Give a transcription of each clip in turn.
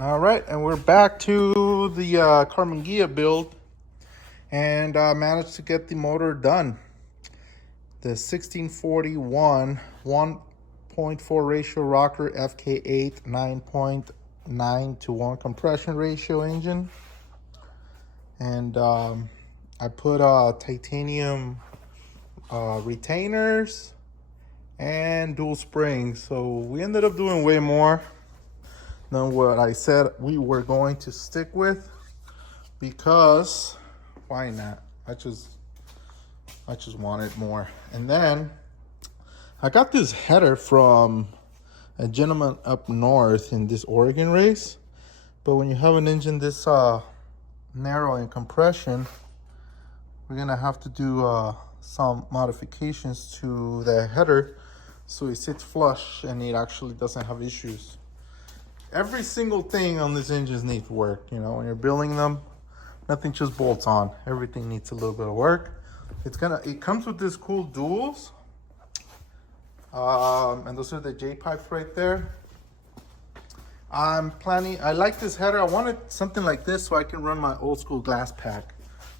All right, and we're back to the Carbon Ghia build, and managed to get the motor done. The 1641 1.4 ratio rocker FK8 9.9 to 1 compression ratio engine, and I put titanium retainers and dual springs. So we ended up doing way more than what I said we were going to stick with, because why not? I just wanted more. And then I got this header from a gentleman up north in this Oregon race. But when you have an engine this narrow in compression, we're gonna have to do some modifications to the header so it sits flush and it actually doesn't have issues. Every single thing on these engines needs work. You know, when you're building them, nothing just bolts on. Everything needs a little bit of work. It comes with this cool duals. And those are the J pipes right there. I like this header. I wanted something like this so I can run my old school glass pack.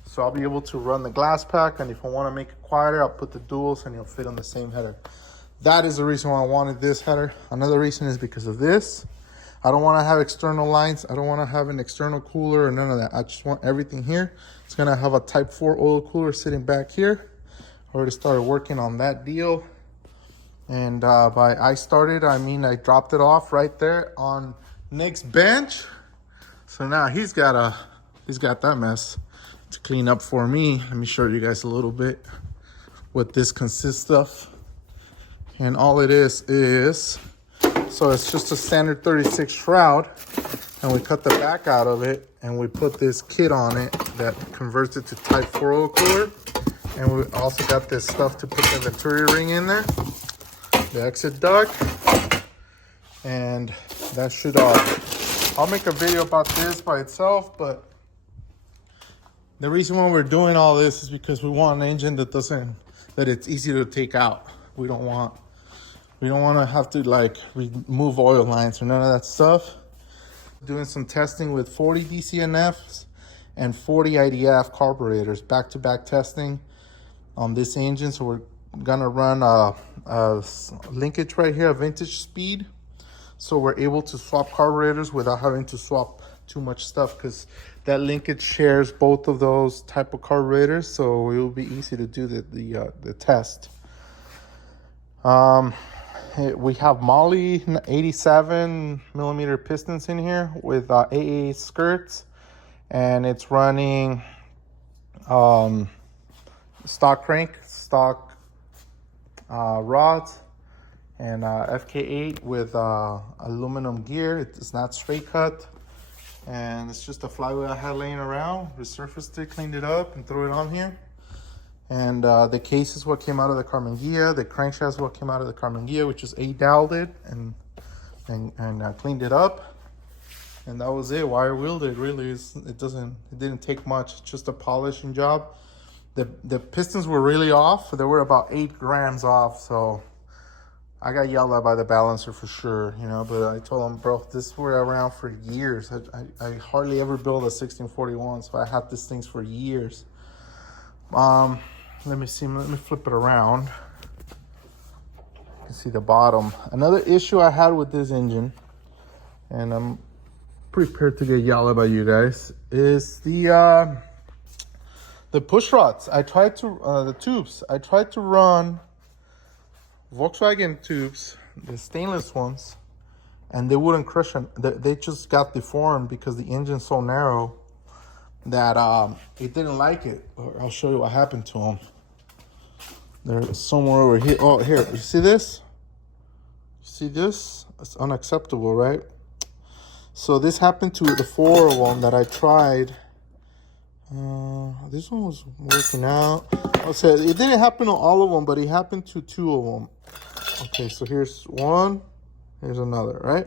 So I'll be able to run the glass pack, and if I want to make it quieter, I'll put the duals and it'll fit on the same header. That is the reason why I wanted this header. Another reason is because of this. I don't want to have external lines. I don't want to have an external cooler or none of that. I just want everything here. It's going to have a Type 4 oil cooler sitting back here. I already started working on that deal. And by I started, I mean I dropped it off right there on Nick's bench. So now he's got that mess to clean up for me. Let me show you guys a little bit what this consists of. And all it is, so it's just a standard 36 shroud, and we cut the back out of it, and we put this kit on it that converts it to Type 4 oil cooler. And we also got this stuff to put the Venturi ring in there, the exit duct, and that should I'll make a video about this by itself, but the reason why we're doing all this is because we want an engine that it's easy to take out. We don't want to have to like remove oil lines or none of that stuff. Doing some testing with 40 DCNFs and 40 IDF carburetors, back-to-back testing on this engine. So we're gonna run a linkage right here, a vintage speed. So we're able to swap carburetors without having to swap too much stuff, because that linkage shares both of those type of carburetors. So it will be easy to do the test. We have Molly 87 millimeter pistons in here with AA skirts, and it's running stock crank, stock rods, and FK8 with aluminum gear. It's not straight cut, and it's just a flywheel I had laying around. Resurfaced it, cleaned it up, and threw it on here. And the case is what came out of the Carbon Ghia. The crankshaft is what came out of the Carbon Ghia, which is A-doweled it and cleaned it up. And that was it. Wire wheeled it. Really, it didn't take much. It's just a polishing job. The pistons were really off. They were about 8 grams off. So I got yelled at by the balancer for sure, you know. But I told him, bro, this were around for years. I hardly ever built a 1641, so I had these things for years. Let me flip it around. You can see the bottom. Another issue I had with this engine, and I'm prepared to get yelled at by you guys, is the push rods. I tried to the tubes. I tried to run Volkswagen tubes, the stainless ones, and they wouldn't crush them. They just got deformed because the engine's so narrow that it didn't like it. I'll show you what happened to them. They're somewhere over here. Oh, here, you see this? See this? It's unacceptable, right? So this happened to the 4 of them that I tried. This one was working out. I'll say it didn't happen to all of them, but it happened to 2 of them. Okay, so here's one, here's another, right?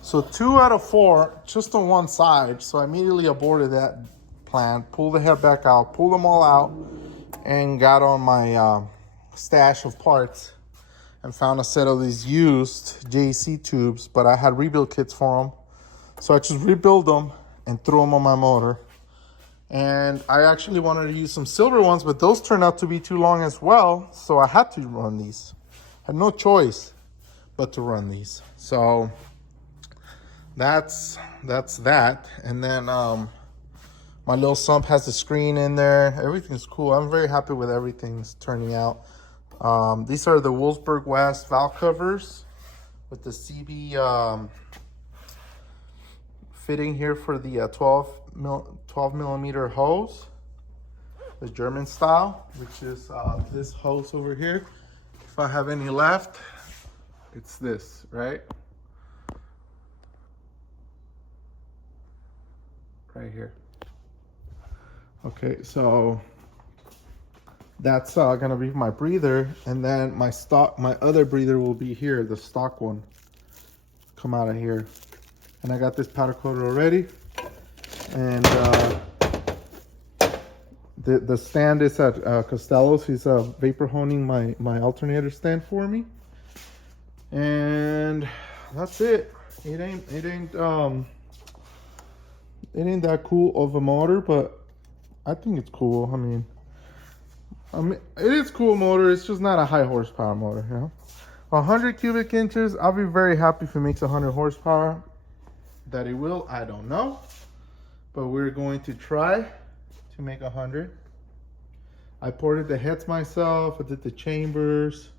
So 2 out of 4, just on one side. So I immediately aborted that plan, pulled the head back out, pulled them all out, and got on my stash of parts and found a set of these used JC tubes, but I had rebuild kits for them. So I just rebuild them and throw them on my motor. And I actually wanted to use some silver ones, but those turned out to be too long as well. So I had to run these. I had no choice but to run these. So that's that. And then my little sump has the screen in there. Everything's cool. I'm very happy with everything's turning out. These are the Wolfsburg West valve covers with the CB fitting here for the 12 millimeter hose, the German style, which is this hose over here. If I have any left, it's this, right? Right here. Okay, so that's gonna be my breather, and then my other breather will be here, the stock one. Come out of here. And I got this powder coater already. And the stand is at Costello's. He's vapor honing my alternator stand for me. And that's it. It ain't that cool of a motor, but I think it's cool. I mean, it is cool motor. It's just not a high horsepower motor, you know. 100 cubic inches. I'll be very happy if it makes 100 horsepower. That it will, I don't know, but we're going to try to make 100. I ported the heads myself. I did the chambers.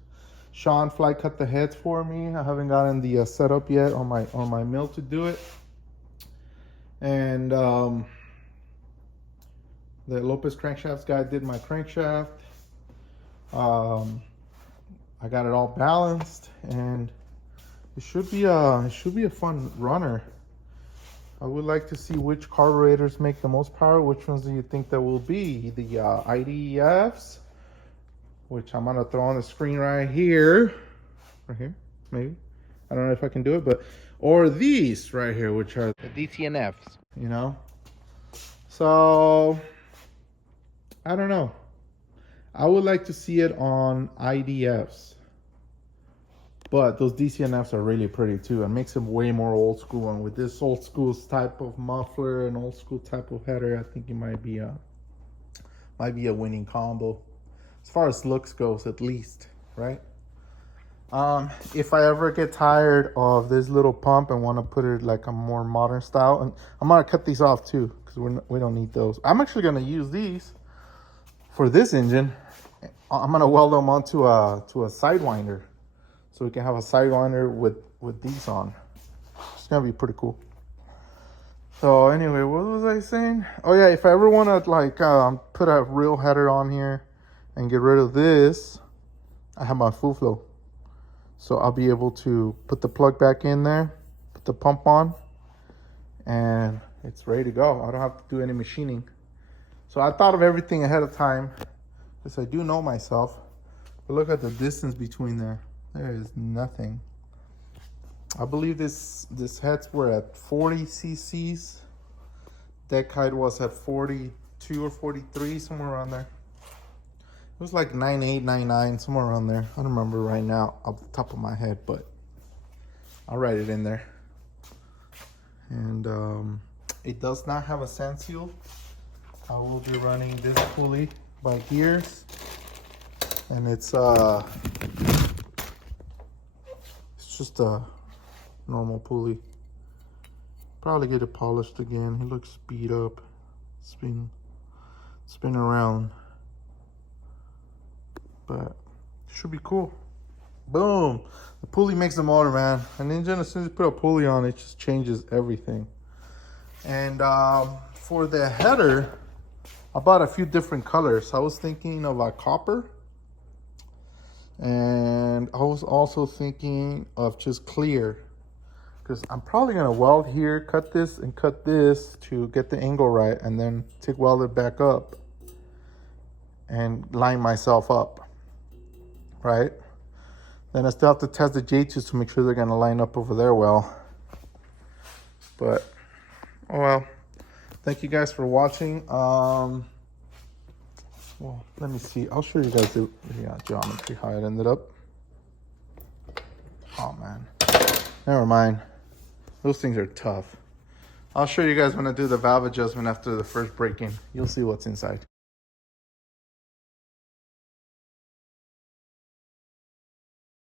Sean Fly cut the heads for me. I haven't gotten the setup yet on my mill to do it. And the Lopez crankshafts guy did my crankshaft. I got it all balanced, and it should be a fun runner. I would like to see which carburetors make the most power. Which ones do you think that will be? The IDEFs, which I'm gonna throw on the screen right here, maybe. I don't know if I can do it, but or these right here, which are the DTNFs. You know, so I don't know. I would like to see it on IDFs. But those DCNFs are really pretty too. It makes them way more old school. And with this old school type of muffler and old school type of header, I think it might be a winning combo. As far as looks goes, at least, right? If I ever get tired of this little pump and want to put it like a more modern style, and I'm gonna cut these off too, because we don't need those. I'm actually gonna use these for this engine. I'm gonna weld them onto a sidewinder. So we can have a sidewinder with these on. It's gonna be pretty cool. So anyway, what was I saying? Oh yeah, if I ever wanna like put a real header on here and get rid of this, I have my full flow. So I'll be able to put the plug back in there, put the pump on, and it's ready to go. I don't have to do any machining. So I thought of everything ahead of time, because I do know myself. But look at the distance between there. There is nothing. I believe this heads were at 40 cc's. Deck height was at 42 or 43, somewhere around there. It was like 98, 99, somewhere around there. I don't remember right now off the top of my head, but I'll write it in there. And it does not have a sand seal. I will be running this pulley by gears, and it's just a normal pulley. Probably get it polished again. It looks beat up. Spin around, but it should be cool. Boom! The pulley makes the motor, man. An engine, as soon as you put a pulley on, it just changes everything. And for the header, I bought a few different colors. I was thinking of a copper. And I was also thinking of just clear, because I'm probably gonna weld here, cut this and cut this to get the angle right, and then take weld it back up and line myself up, right? Then I still have to test the J2s to make sure they're gonna line up over there well. But oh well. Thank you guys for watching. Well, let me see. I'll show you guys the geometry, how it ended up. Oh man, never mind. Those things are tough. I'll show you guys when I do the valve adjustment after the first braking. You'll see what's inside.